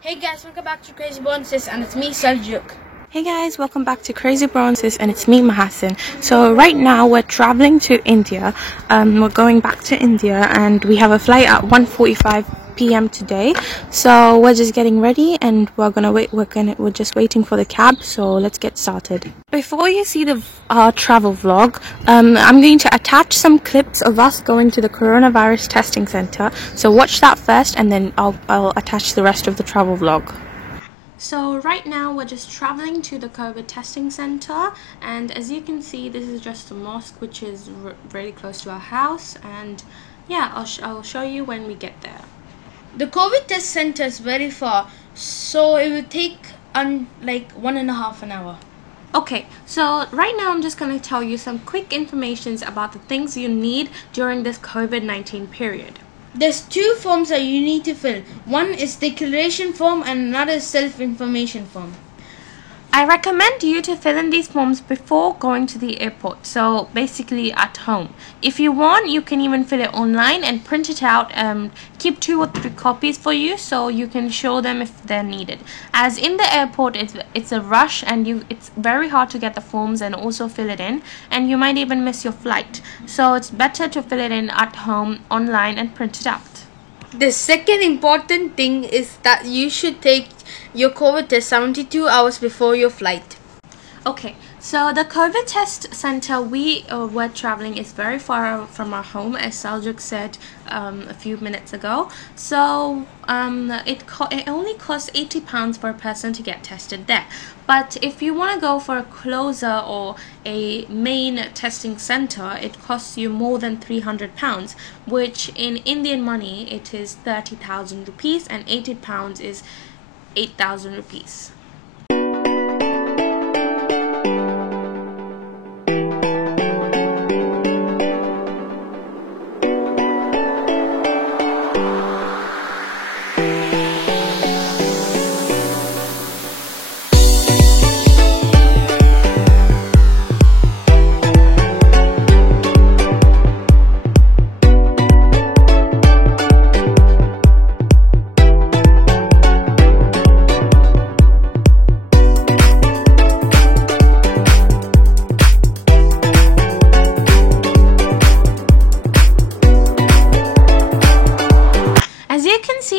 Hey guys, welcome back to Crazy Bonuses, and it's me, Saljuk. Hey guys, welcome back to Crazy Bonuses, and it's me, Mahasin. So right now we're traveling to India. We're going back to India, and we have a flight at 1:45 p.m. today. So we're just getting ready, and we're just waiting for the cab. So let's get started. Before you see the travel vlog, I'm going to attach some clips of us going to the coronavirus testing center. So watch that first, and then I'll attach the rest of the travel vlog. So right now we're just traveling to the COVID testing center, and as you can see, this is just a mosque which is really close to our house, and yeah, I'll show you when we get there. The COVID test center is very far, so it will take like 1.5 hours. Okay, so right now I'm just going to tell you some quick informations about the things you need during this COVID-19 period. There's 2 forms that you need to fill. One is declaration form and another is self-information form. I recommend you to fill in these forms before going to the airport, so basically at home. If you want, you can even fill it online and print it out and keep 2 or 3 copies for you so you can show them if they're needed. As in the airport, it's a rush, and it's very hard to get the forms and also fill it in, and you might even miss your flight. So it's better to fill it in at home, online, and print it out. The second important thing is that you should take your COVID test 72 hours before your flight. Okay, so the COVID test center we were traveling is very far from our home, as Saljuk said a few minutes ago. So it only costs £80 per person to get tested there. But if you want to go for a closer or a main testing center, it costs you more than £300, which in Indian money it is 30,000 rupees, and £80 is 8,000 rupees.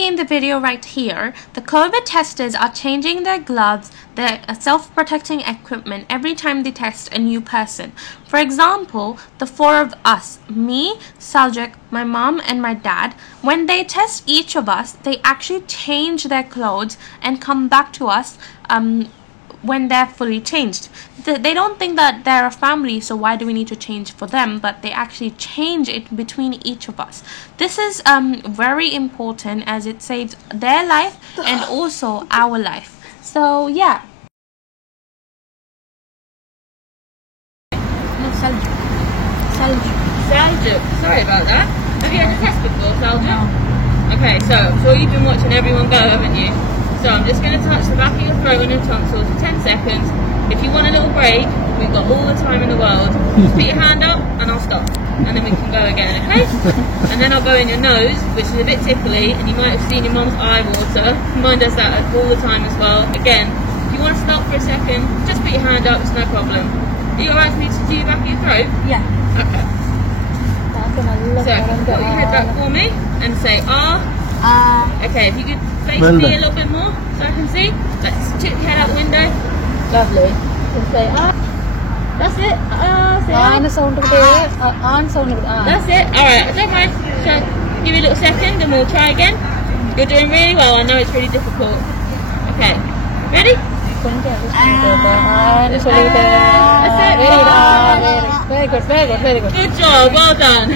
The video right here, the COVID testers are changing their gloves, their self-protecting equipment every time they test a new person. For example, the 4 of us, me, Saljuk, my mom, and my dad, when they test each of us, they actually change their clothes and come back to us when they're fully changed. They don't think that they're a family, so why do we need to change for them? But they actually change it between each of us. This is very important, as it saves their life and also our life. So yeah. No, Saljuk. Sorry about that. Have you had a test before, Saljuk? No. Okay, so sure you've been watching everyone go, haven't you? So I'm just going to touch the back of your throat and your tonsils for 10 seconds. If you want a little break, we've got all the time in the world. Just put your hand up and I'll stop. And then we can go again, okay? And then I'll go in your nose, which is a bit tickly, and you might have seen your mum's eye water. Mine does that all the time as well. Again, if you want to stop for a second, just put your hand up, it's no problem. Are you alright for me to do the back of your throat? Yeah. Okay. So, put your head back for me and say ah. Okay, if you could face me a little bit more so I can see. Let's tip your head out the window. Lovely. Just say ah. That's it. Say That's it. Alright, don't mind. Give me a little second and we'll try again. You're doing really well. I know it's really difficult. Okay. Ready? That's it. Very good. Good job. Well done.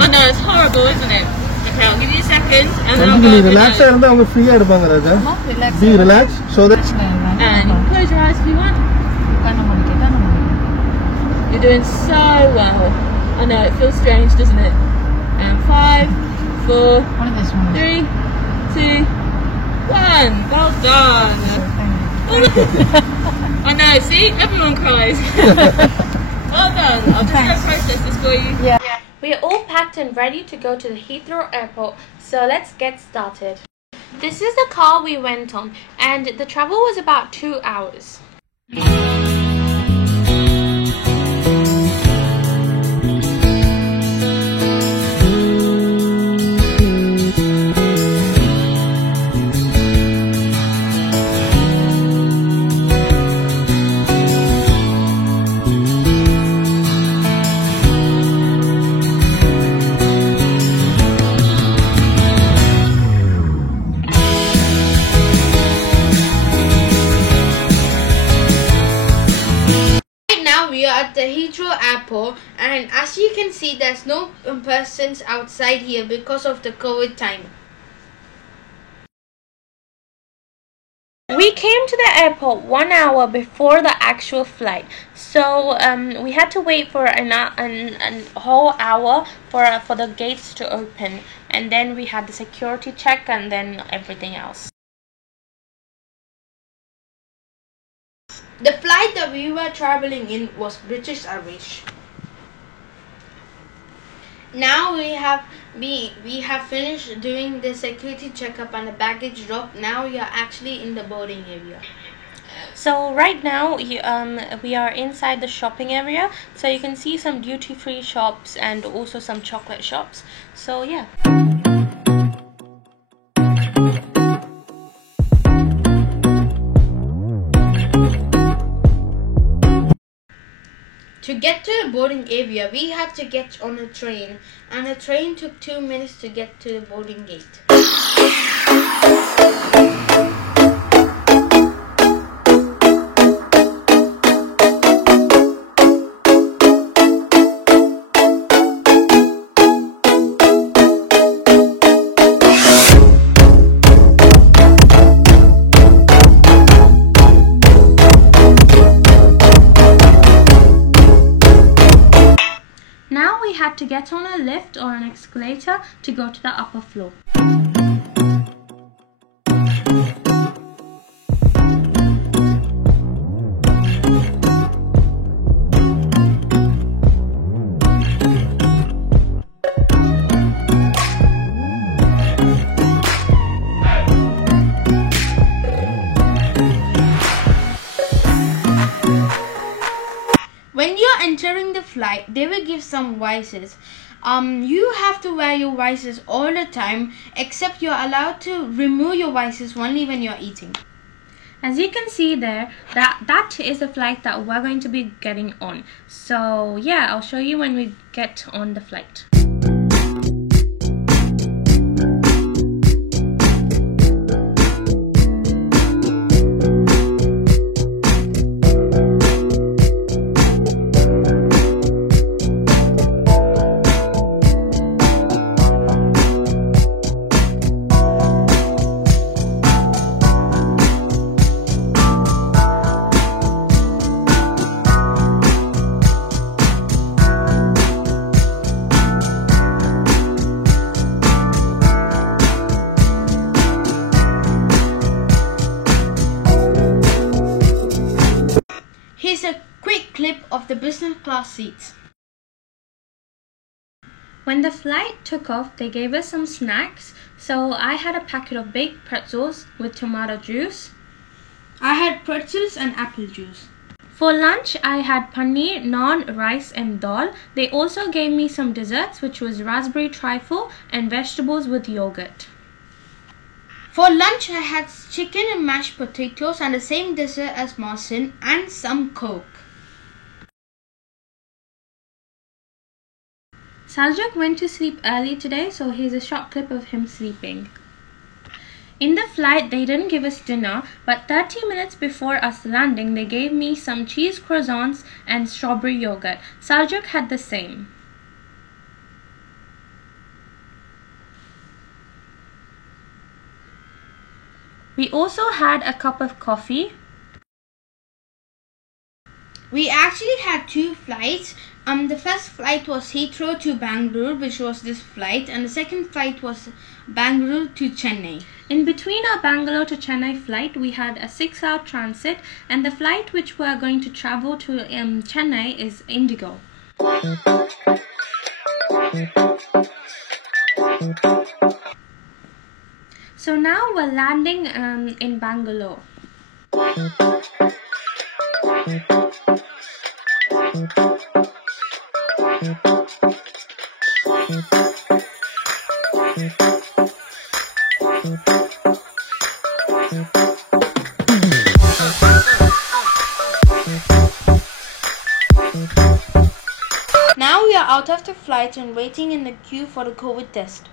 I know, it's horrible, isn't it? Okay, I'll give you a second and then I'll go relax and free Raja. Be relaxed so that and you can close your eyes if you want. You're doing so well. I know, it feels strange, doesn't it? And 5, 4, 3, 2, 1. Well done. I know, see? Everyone cries. Well done. I'm just going to process this for you. Yeah. We are all packed and ready to go to the Heathrow Airport, so let's get started. This is the car we went on, and the travel was about 2 hours. We are at the Heathrow Airport, and as you can see, there's no persons outside here because of the COVID time. We came to the airport 1 hour before the actual flight, so we had to wait for a whole hour for the gates to open, and then we had the security check and then everything else. The flight that we were traveling in was British Airways. Now we have finished doing the security checkup and the baggage drop. Now we are actually in the boarding area. So right now we are inside the shopping area, so you can see some duty-free shops and also some chocolate shops. So yeah. To get to the boarding area, we had to get on a train, and the train took 2 minutes to get to the boarding gate. Now we had to get on a lift or an escalator to go to the upper floor. When you're entering the flight, they will give some visors. You have to wear your visors all the time, except you're allowed to remove your visors only when you're eating. As you can see there, that is the flight that we're going to be getting on. So yeah, I'll show you when we get on the flight. Here's a quick clip of the business class seats. When the flight took off, they gave us some snacks. So I had a packet of baked pretzels with tomato juice. I had pretzels and apple juice. For lunch, I had paneer, naan, rice and dal. They also gave me some desserts, which was raspberry trifle and vegetables with yogurt. For lunch, I had chicken and mashed potatoes and the same dessert as Marcin and some Coke. Saljak went to sleep early today, so here's a short clip of him sleeping. In the flight, they didn't give us dinner, but 30 minutes before us landing, they gave me some cheese croissants and strawberry yogurt. Saljak had the same. We also had a cup of coffee. We actually had two flights. The first flight was Heathrow to Bangalore, which was this flight, and the second flight was Bangalore to Chennai. In between our Bangalore to Chennai flight, we had a 6-hour transit, and the flight which we are going to travel to Chennai is Indigo. So now we're landing in Bangalore. Now we are out of the flight and waiting in the queue for the COVID test.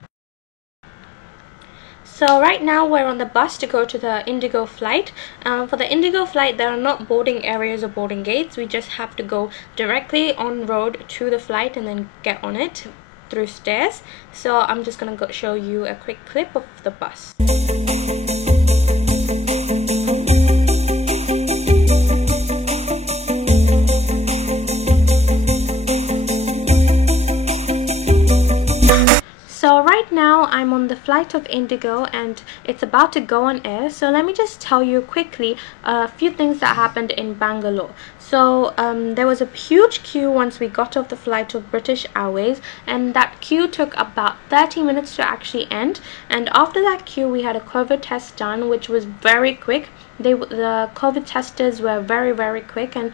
So right now we're on the bus to go to the Indigo flight. For the Indigo flight, there are not boarding areas or boarding gates. We just have to go directly on road to the flight and then get on it through stairs. So I'm just gonna go show you a quick clip of the bus. So right now I'm on the flight of Indigo and it's about to go on air. So let me just tell you quickly a few things that happened in Bangalore. So there was a huge queue once we got off the flight of British Airways, and that queue took about 30 minutes to actually end. And after that queue we had a COVID test done, which was very quick. The COVID testers were very quick, and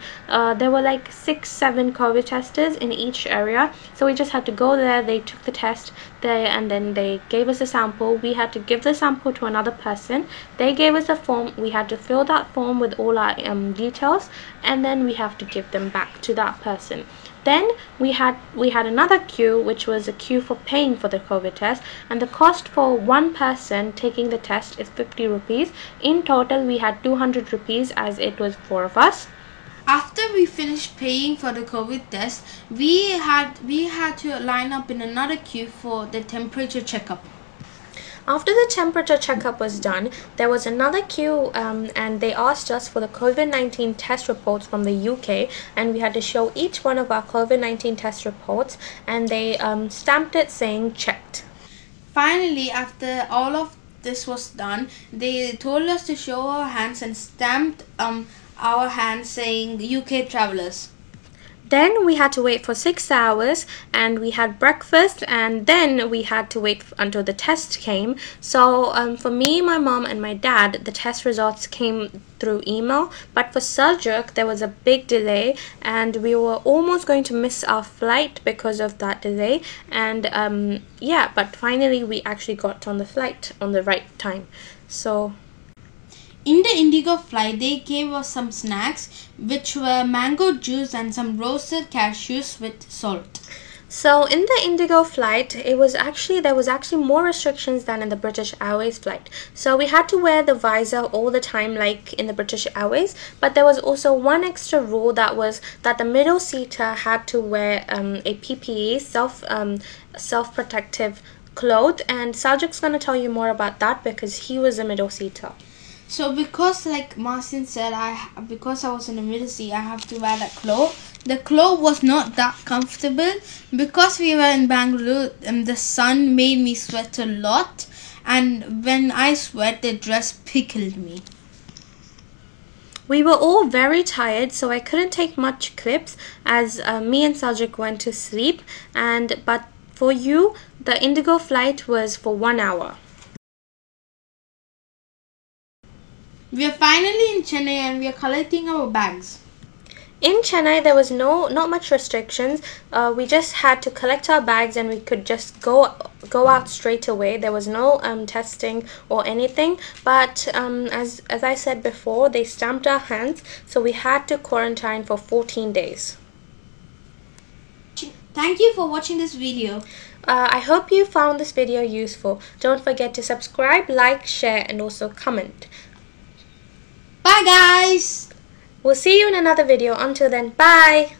there were like 6-7 COVID testers in each area. So we just had to go there, they took the test there, and then they gave us a sample. We had to give the sample to another person. They gave us a form. We had to fill that form with all our details, and then we have to give them back to that person. Then we had another queue, which was a queue for paying for the COVID test, and the cost for one person taking the test is 50 rupees. In total we had 200 rupees as it was 4 of us. After we finished paying for the COVID test, we had to line up in another queue for the temperature checkup. After the temperature checkup was done, there was another queue and they asked us for the COVID-19 test reports from the UK, and we had to show each one of our COVID-19 test reports, and they stamped it saying checked. Finally, after all of this was done, they told us to show our hands and stamped our hands saying UK travelers. Then we had to wait for 6 hours and we had breakfast, and then we had to wait until the test came. So for me, my mom and my dad, the test results came through email, but for Seljuk there was a big delay and we were almost going to miss our flight because of that delay. And yeah, but finally we actually got on the flight on the right time. So in the Indigo flight, they gave us some snacks, which were mango juice and some roasted cashews with salt. So in the Indigo flight, there was actually more restrictions than in the British Airways flight. So we had to wear the visor all the time like in the British Airways, but there was also one extra rule, that was that the middle seater had to wear a PPE, self-protective cloth, and Saljuk's going to tell you more about that because he was a middle seater. So because, like Martin said, because I was in the middle seat, I have to wear that cloth. The cloth was not that comfortable because we were in Bangalore and the sun made me sweat a lot, and when I sweat, the dress pickled me. We were all very tired, so I couldn't take much clips as me and Seljuk went to sleep. But for you, the Indigo flight was for 1 hour. We are finally in Chennai and we are collecting our bags. In Chennai, there was not much restrictions. We just had to collect our bags and we could just go out straight away. There was no testing or anything. But as I said before, they stamped our hands, so we had to quarantine for 14 days. Thank you for watching this video. I hope you found this video useful. Don't forget to subscribe, like, share, and also comment. Bye guys! We'll see you in another video. Until then, bye!